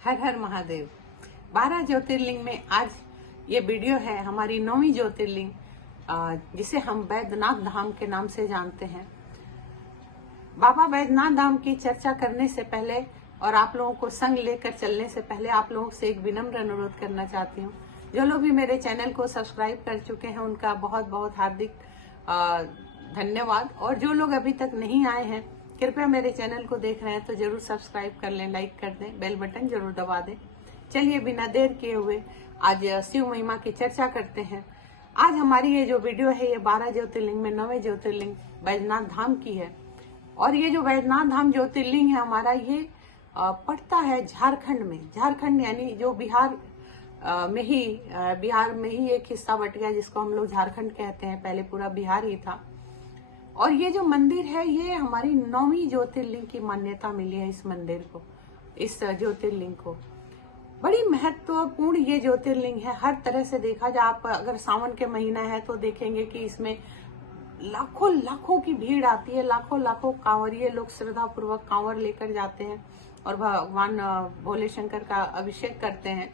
हर हर महादेव। 12 ज्योतिर्लिंग में आज ये वीडियो है हमारी 9वीं ज्योतिर्लिंग, जिसे हम बैद्यनाथ धाम के नाम से जानते हैं। बाबा बैद्यनाथ धाम की चर्चा करने से पहले और आप लोगों को संग लेकर चलने से पहले आप लोगों से एक विनम्र अनुरोध करना चाहती हूँ। जो लोग भी मेरे चैनल को सब्सक्राइब कर चुके हैं उनका बहुत बहुत हार्दिक धन्यवाद, और जो लोग अभी तक नहीं आए हैं कृपया मेरे चैनल को देख रहे हैं तो जरूर सब्सक्राइब कर लें, लाइक कर दें, बेल बटन जरूर दबा दें। चलिए बिना देर किए हुए आज शिव महिमा की चर्चा करते हैं। आज हमारी ये जो वीडियो है ये 12 ज्योतिर्लिंग में 9वें ज्योतिर्लिंग बैद्यनाथ धाम की है। और ये जो बैद्यनाथ धाम ज्योतिर्लिंग है हमारा, ये पड़ता है झारखंड में। झारखंड यानी जो बिहार में ही एक हिस्सा बट गया जिसको हम लोग झारखंड कहते हैं, पहले पूरा बिहार ही था। और ये जो मंदिर है ये हमारी 9वीं ज्योतिर्लिंग की मान्यता मिली है। इस मंदिर को, इस ज्योतिर्लिंग को बड़ी महत्वपूर्ण ये ज्योतिर्लिंग है। हर तरह से देखा जाए, आप अगर सावन के महीना है तो देखेंगे कि इसमें लाखों लाखों की भीड़ आती है। लाखों लाखों कांवरिये लोग श्रद्धा पूर्वक कांवर लेकर जाते हैं और भगवान भोले शंकर का अभिषेक करते हैं।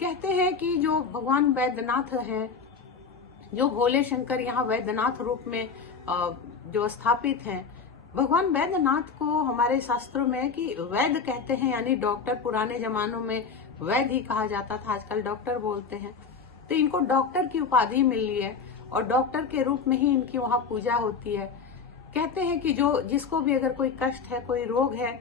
कहते हैं कि जो भगवान वैद्यनाथ हैं, जो भोले शंकर यहाँ वैद्यनाथ रूप में जो स्थापित हैं, भगवान वैद्यनाथ को हमारे शास्त्रों में कि वैद्य कहते हैं, यानी डॉक्टर। पुराने जमानों में वैद्य ही कहा जाता था, आजकल डॉक्टर बोलते हैं। तो इनको डॉक्टर की उपाधि मिली है और डॉक्टर के रूप में ही इनकी वहां पूजा होती है। कहते हैं कि जो जिसको भी अगर कोई कष्ट है, कोई रोग है,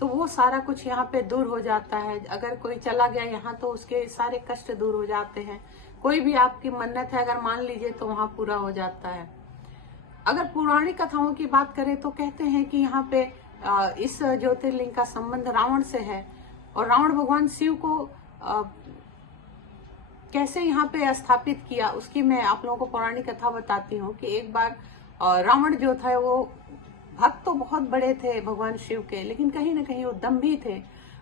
तो वो सारा कुछ यहाँ पे दूर हो जाता है। अगर कोई चला गया यहाँ तो उसके सारे कष्ट दूर हो जाते हैं। कोई भी आपकी मन्नत है अगर मान लीजिए तो वहां पूरा हो जाता है। अगर पौराणिक कथाओं की बात करें तो कहते हैं कि यहाँ पे इस ज्योतिर्लिंग का संबंध रावण से है। और रावण भगवान शिव को कैसे यहाँ पे स्थापित किया उसकी मैं आप लोगों को पौराणिक कथा बताती हूँ। कि एक बार रावण जो था वो भक्त तो बहुत बड़े थे भगवान शिव के, लेकिन कहीं ना कहीं वो दम्भी थे।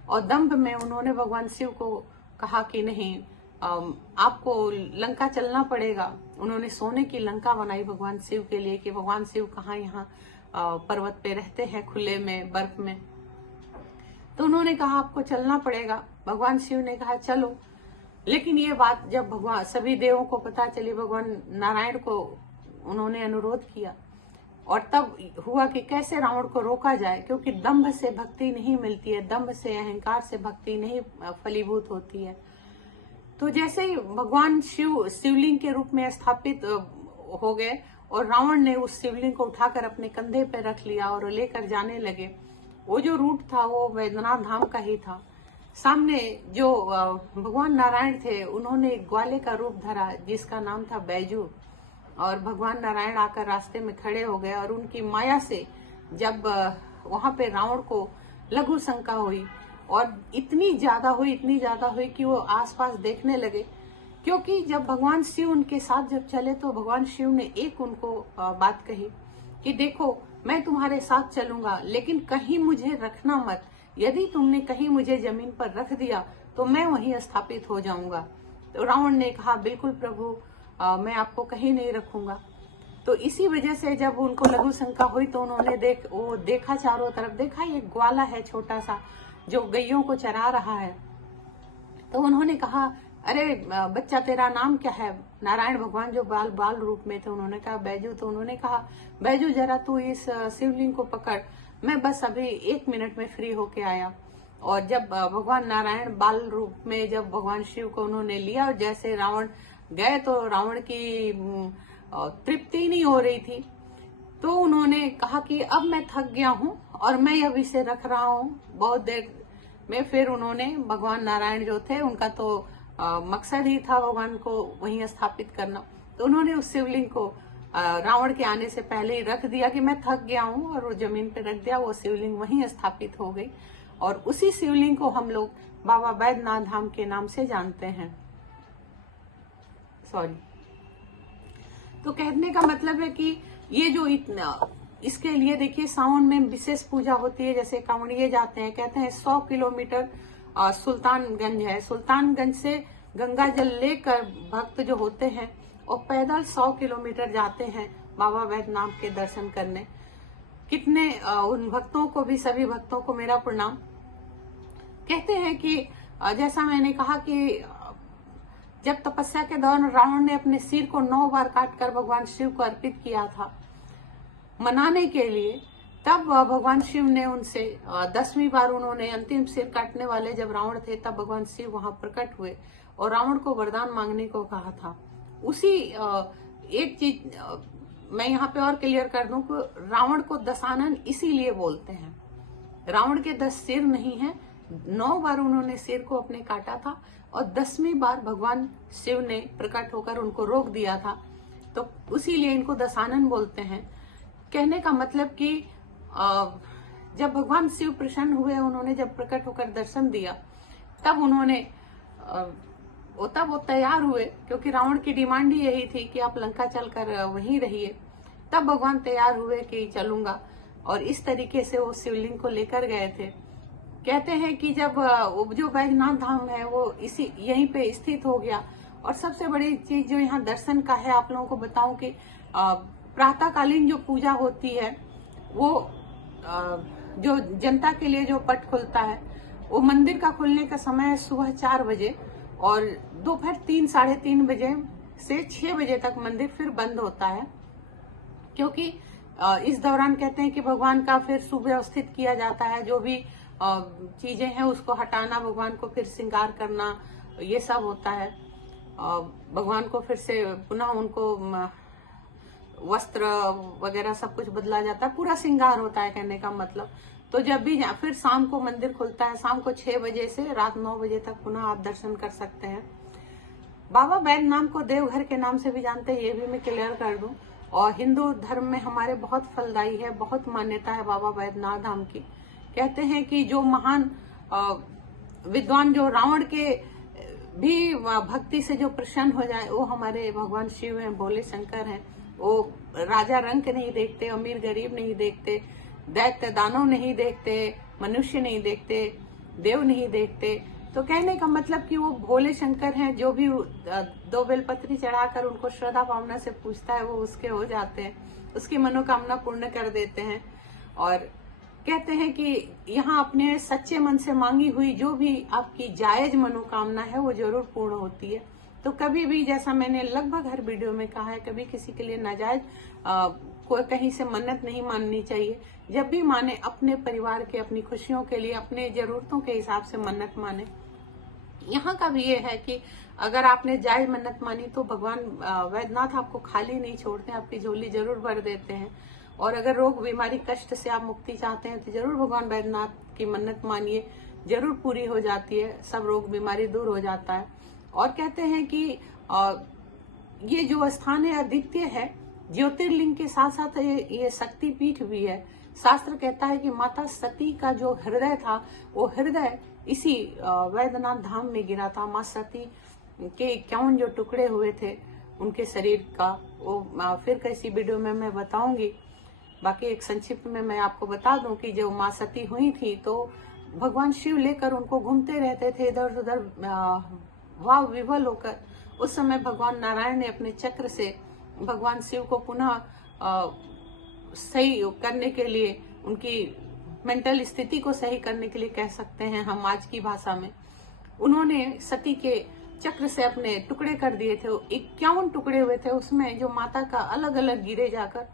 और दम्भ में उन्होंने भगवान शिव को कहा कि नहीं, आपको लंका चलना पड़ेगा। उन्होंने सोने की लंका बनाई भगवान शिव के लिए कि भगवान शिव कहाँ यहाँ पर्वत पे रहते हैं, खुले में, बर्फ में। तो उन्होंने कहा आपको चलना पड़ेगा। भगवान शिव ने कहा चलो। लेकिन ये बात जब भगवान सभी देवों को पता चली, भगवान नारायण को उन्होंने अनुरोध किया। और तब हुआ कि कैसे रावण को रोका जाए, क्योंकि दंभ से भक्ति नहीं मिलती है, दंभ से, अहंकार से भक्ति नहीं फलीभूत होती है। तो जैसे ही भगवान शिवलिंग के रूप में स्थापित हो गए और रावण ने उस शिवलिंग को उठाकर अपने कंधे पर रख लिया और लेकर जाने लगे। वो जो रूट था वो बैद्यनाथ धाम का ही था। सामने जो भगवान नारायण थे उन्होंने एक ग्वाले का रूप धरा जिसका नाम था बैजू। और भगवान नारायण आकर रास्ते में खड़े हो गए और उनकी माया से जब वहां पे रावण को लघु शंका हुई, और इतनी ज्यादा हुई कि वो आसपास देखने लगे। क्योंकि जब भगवान शिव उनके साथ जब चले तो भगवान शिव ने एक उनको बात कही कि देखो मैं तुम्हारे साथ चलूंगा, लेकिन कहीं मुझे रखना मत। यदि तुमने कहीं मुझे जमीन पर रख दिया तो मैं वहीं स्थापित हो जाऊंगा। तो रावण ने कहा बिल्कुल प्रभु, मैं आपको कहीं नहीं रखूंगा। तो इसी वजह से जब उनको लघु शंका हुई तो उन्होंने देखा चारों तरफ, देखा एक ग्वाला है छोटा सा जो गैयों को चरा रहा है। तो उन्होंने कहा अरे बच्चा तेरा नाम क्या है? नारायण भगवान जो बाल रूप में थे उन्होंने कहा बैजू। तो उन्होंने कहा बैजू जरा तू इस शिवलिंग को पकड़, मैं बस अभी 1 मिनट में फ्री होके आया। और जब भगवान नारायण बाल रूप में जब भगवान शिव को उन्होंने लिया और जैसे रावण गए तो रावण की तृप्ति नहीं हो रही थी। तो उन्होंने कहा कि अब मैं थक गया हूँ और मैं अब इसे रख रहा हूँ बहुत देर में। फिर उन्होंने भगवान नारायण जो थे उनका तो मकसद ही था भगवान को वहीं स्थापित करना। तो उन्होंने उस शिवलिंग को रावण के आने से पहले ही रख दिया कि मैं थक गया हूँ, और वो जमीन पे रख दिया। वो शिवलिंग वहीं स्थापित हो गई और उसी शिवलिंग को हम लोग बाबा बैद्यनाथ धाम के नाम से जानते हैं। तो कहने का मतलब है कि ये जो इतना, इसके लिए देखिए सावन में विशेष पूजा होती है। जैसे कांवड़िये जाते हैं, कहते हैं 100 किलोमीटर सुल्तानगंज है। सुल्तानगंज से गंगा जल लेकर भक्त जो होते हैं और पैदल 100 किलोमीटर जाते हैं बाबा बैद्यनाथ के दर्शन करने। कितने उन भक्तों को भी, सभी भक्तों को मेरा प्रणाम। कहते हैं कि जैसा मैंने कहा कि जब तपस्या के दौरान रावण ने अपने सिर को 9 बार काटकर भगवान शिव को अर्पित किया था मनाने के लिए, तब भगवान शिव ने उनसे 10वीं बार उन्होंने अंतिम सिर काटने वाले जब रावण थे, तब भगवान शिव वहां प्रकट हुए और रावण को वरदान मांगने को कहा था। उसी एक चीज मैं यहाँ पे और क्लियर कर दूं कि रावण को दशानन इसीलिए बोलते हैं। रावण के 10 सिर नहीं है, 9 बार उन्होंने सिर को अपने काटा था और 10वीं बार भगवान शिव ने प्रकट होकर उनको रोक दिया था, तो उसीलिए इनको दशानन बोलते हैं। कहने का मतलब कि जब भगवान शिव प्रसन्न हुए, उन्होंने जब प्रकट होकर दर्शन दिया, तब उन्होंने तब वो तैयार हुए, क्योंकि रावण की डिमांड ही यही थी कि आप लंका चलकर वहीं रहिए। तब भगवान तैयार हुए कि चलूंगा, और इस तरीके से वो शिवलिंग को लेकर गए थे। कहते हैं कि जब जो बैजनाथ धाम है वो इसी यहीं पे स्थित हो गया। और सबसे बड़ी चीज जो यहाँ दर्शन का है, आप लोगों को बताऊं कि प्रातःकालीन जो पूजा होती है वो जो जनता के लिए जो पट खुलता है, वो मंदिर का खुलने का समय है सुबह 4 बजे और दोपहर 3 साढ़े 3 बजे से 6 बजे तक मंदिर फिर बंद होता है, क्योंकि इस दौरान कहते हैं कि भगवान का फिर सुव्यवस्थित किया जाता है। जो भी चीजें हैं उसको हटाना, भगवान को फिर श्रृंगार करना, ये सब होता है। भगवान को फिर से पुनः उनको वस्त्र वगैरह सब कुछ बदला जाता है, पूरा श्रृंगार होता है कहने का मतलब। तो जब भी फिर शाम को मंदिर खुलता है, शाम को 6 बजे से रात 9 बजे तक पुनः आप दर्शन कर सकते हैं। बाबा बैद्यनाथ को देवघर के नाम से भी जानते हैं, ये भी मैं क्लियर कर दूं। और हिंदू धर्म में हमारे बहुत फलदायी है, बहुत मान्यता है बाबा बैद्यनाथ धाम की। कहते हैं कि जो महान विद्वान जो रावण के भी भक्ति से जो प्रसन्न हो जाए, वो हमारे भगवान शिव हैं, भोले शंकर हैं। वो राजा रंग नहीं देखते, अमीर गरीब नहीं देखते, दैत्य दानव नहीं देखते, मनुष्य नहीं देखते, देव नहीं देखते। तो कहने का मतलब कि वो भोले शंकर हैं। जो भी 2 बेलपत्री चढ़ाकर उनको श्रद्धा भावना से पूछता है, वो उसके हो जाते हैं, उसकी मनोकामना पूर्ण कर देते हैं। और कहते हैं कि यहाँ अपने सच्चे मन से मांगी हुई जो भी आपकी जायज मनोकामना है वो जरूर पूर्ण होती है। तो कभी भी, जैसा मैंने लगभग हर वीडियो में कहा है, कभी किसी के लिए नाजायज कोई कहीं से मन्नत नहीं माननी चाहिए। जब भी माने अपने परिवार के, अपनी खुशियों के लिए, अपने जरूरतों के हिसाब से मन्नत माने। यहाँ का भी ये है कि अगर आपने जायज मन्नत मानी तो भगवान वैद्यनाथ आपको खाली नहीं छोड़ते, आपकी झोली जरूर भर देते हैं। और अगर रोग बीमारी कष्ट से आप मुक्ति चाहते हैं तो जरूर भगवान वैद्यनाथ की मन्नत मानिए, जरूर पूरी हो जाती है, सब रोग बीमारी दूर हो जाता है। और कहते हैं कि ये जो स्थान है अद्वितीय है, ज्योतिर्लिंग के साथ साथ ये शक्ति पीठ भी है। शास्त्र कहता है कि माता सती का जो हृदय था, वो हृदय इसी वैद्यनाथ धाम में गिरा था। माँ सती के 51 जो टुकड़े हुए थे उनके शरीर का, वो फिर कैसी वीडियो में मैं बताऊंगी। बाकी एक संक्षिप्त में मैं आपको बता दूं कि जो माँ सती हुई थी तो भगवान शिव लेकर उनको घूमते रहते थे इधर उधर वाव विवल होकर। उस समय भगवान नारायण ने अपने चक्र से भगवान शिव को पुनः सही करने के लिए, उनकी मेंटल स्थिति को सही करने के लिए कह सकते हैं हम आज की भाषा में, उन्होंने सती के चक्र से अपने टुकड़े कर दिए थे। 51 टुकड़े हुए थे, उसमें जो माता का अलग अलग गिरे जाकर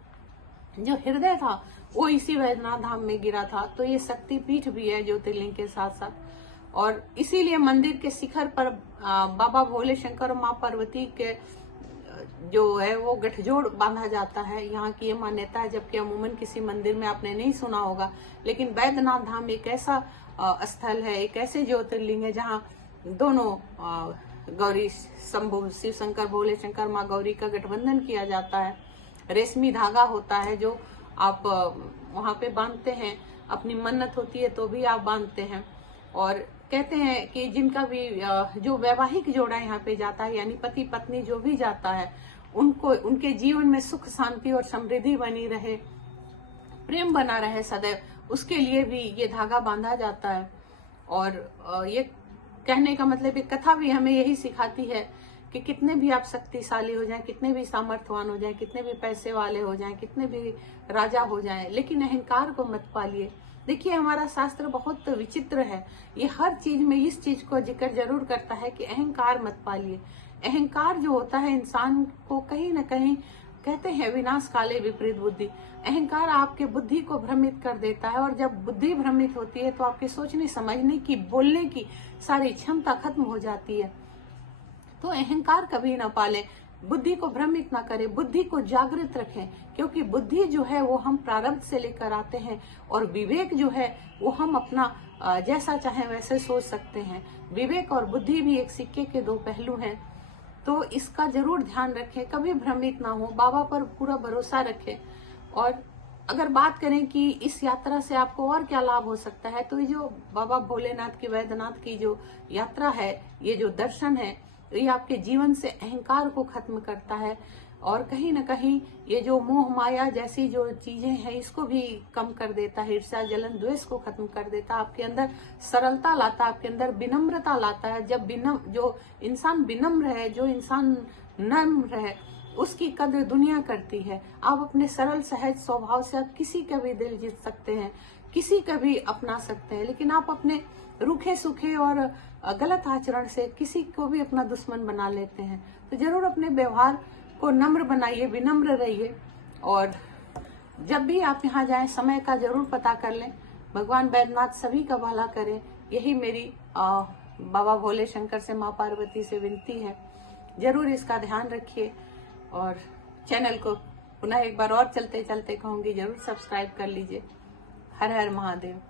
जो हृदय था वो इसी वैद्यनाथ धाम में गिरा था। तो ये शक्ति पीठ भी है ज्योतिर्लिंग के साथ साथ। और इसीलिए मंदिर के शिखर पर बाबा भोले शंकर और माँ पार्वती के जो है वो गठजोड़ बांधा जाता है, यहाँ की ये मान्यता है। जबकि अमूमन किसी मंदिर में आपने नहीं सुना होगा, लेकिन बैद्यनाथ धाम एक ऐसा स्थल है, एक ऐसे ज्योतिर्लिंग है जहाँ दोनों गौरी शंभु शिव शंकर भोले शंकर माँ गौरी का गठबंधन किया जाता है। रेशमी धागा होता है जो आप वहां पे बांधते हैं, अपनी मन्नत होती है तो भी आप बांधते हैं। और कहते हैं कि जिनका भी जो वैवाहिक जोड़ा यहाँ पे जाता है, यानी पति पत्नी जो भी जाता है, उनको उनके जीवन में सुख शांति और समृद्धि बनी रहे, प्रेम बना रहे सदैव, उसके लिए भी ये धागा बांधा जाता है। और ये कहने का मतलब, ये कथा भी हमें यही सिखाती है कि कितने भी आप शक्तिशाली हो जाएं, कितने भी सामर्थ्यवान हो जाएं, कितने भी पैसे वाले हो जाएं, कितने भी राजा हो जाएं, लेकिन अहंकार को मत पालिए। देखिए, हमारा शास्त्र बहुत विचित्र है। ये हर चीज में इस चीज को जिक्र जरूर करता है कि अहंकार मत पालिए। अहंकार जो होता है इंसान को कहीं ना कहीं, कहते हैं विनाश काले विपरीत बुद्धि, अहंकार आपके बुद्धि को भ्रमित कर देता है। और जब बुद्धि भ्रमित होती है तो आपके सोचने समझने की, बोलने की सारी क्षमता खत्म हो जाती है। तो अहंकार कभी ना पाले, बुद्धि को भ्रमित ना करें, बुद्धि को जागृत रखें, क्योंकि बुद्धि जो है वो हम प्रारब्ध से लेकर आते हैं और विवेक जो है वो हम अपना जैसा चाहे वैसे सोच सकते हैं। विवेक और बुद्धि भी एक सिक्के के दो पहलू हैं, तो इसका जरूर ध्यान रखें, कभी भ्रमित ना हो, बाबा पर पूरा भरोसा रखें। और अगर बात करें कि इस यात्रा से आपको और क्या लाभ हो सकता है, तो ये जो बाबा भोलेनाथ की, वैद्यनाथ की जो यात्रा है, ये जो दर्शन है, ये आपके जीवन से अहंकार को खत्म करता है और कहीं ना कहीं ये जो मोह माया जैसी जो चीजें हैं इसको भी कम कर देता है, ईर्ष्या जलन द्वेष को खत्म कर देता है, आपके अंदर सरलता लाता है, आपके अंदर विनम्रता लाता है। जब जो इंसान विनम्र है, जो इंसान नम्र है, उसकी कद्र दुनिया करती है। आप अपने सरल सहज स्वभाव से आप किसी का भी दिल जीत सकते हैं, किसी का भी अपना सकते हैं, लेकिन आप अपने रूखे सूखे और गलत आचरण से किसी को भी अपना दुश्मन बना लेते हैं। तो जरूर अपने व्यवहार को नम्र बनाइए, विनम्र रहिए और जब भी आप यहाँ जाएं समय का जरूर पता कर लें। भगवान वैद्यनाथ सभी का भला करें, यही मेरी बाबा भोले शंकर से, माँ पार्वती से विनती है। जरूर इसका ध्यान रखिए और चैनल को पुनः एक बार और चलते चलते कहूंगी, जरूर सब्सक्राइब कर लीजिए। हर हर महादेव।